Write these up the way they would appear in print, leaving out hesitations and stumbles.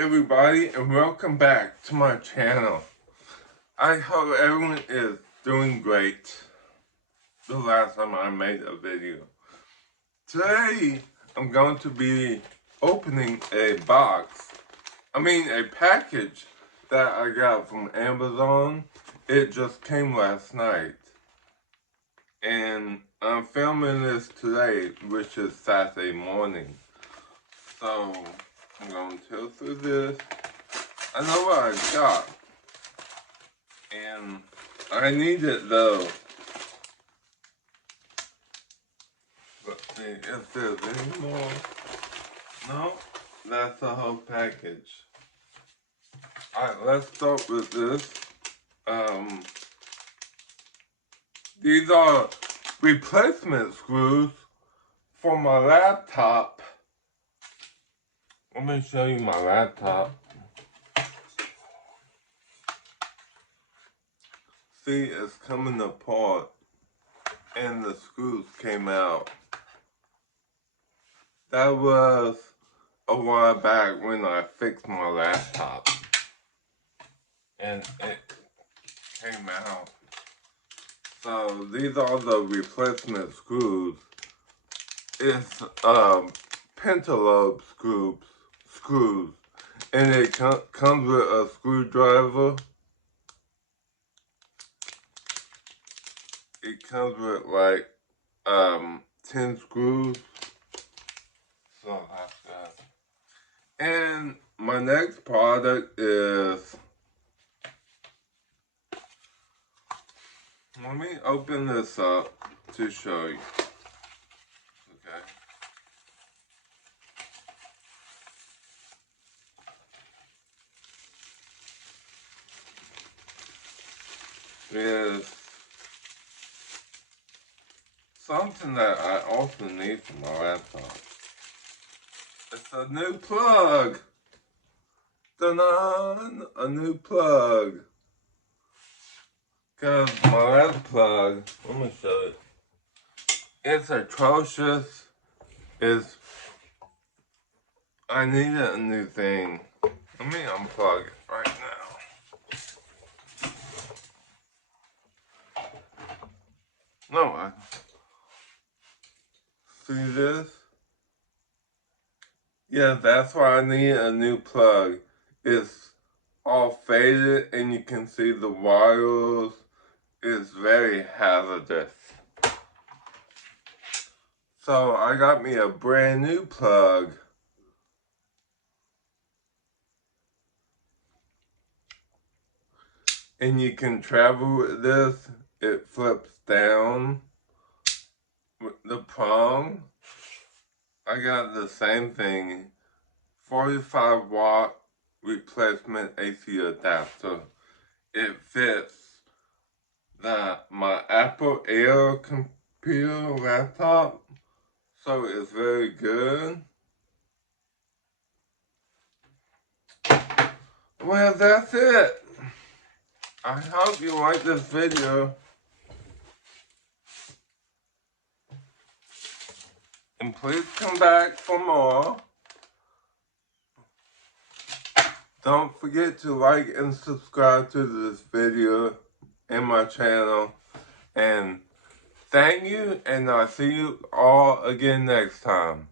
everybody, and welcome back to my channel. I hope everyone is doing great. The last time I made a video. Today I'm going to be opening a package that I got from Amazon. It just came last night. And I'm filming this today, which is Saturday morning. So I'm going to go through this. I know what I got. And I need it though. Let's see if there's any more. No, that's the whole package. Alright, let's start with this. These are replacement screws for my laptop. Let me show you my laptop. See, it's coming apart and the screws came out. That was a while back when I fixed my laptop and it came out. So these are the replacement screws. It's Pentalobe screws, and it comes with a screwdriver. It comes with like 10 screws. So that's that. And my next product is, let me open this up to show you. Okay. Is something that I also need for my laptop. It's a new plug. Ta-da! A new plug. Cause my last plug, let me show it. It's atrocious. I needed a new thing. Let me unplug it right now. No, I see this? Yeah, that's why I need a new plug. It's all faded and you can see the wires. It's very hazardous. So I got me a brand new plug. And you can travel with this. It flips down with the prong. I got the same thing. 45 watt replacement AC adapter. It fits my Apple Air computer laptop. So it's very good. Well, that's it. I hope you like this video. And please come back for more. Don't forget to like and subscribe to this video and my channel. And thank you, and I'll see you all again next time.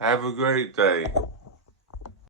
Have a great day.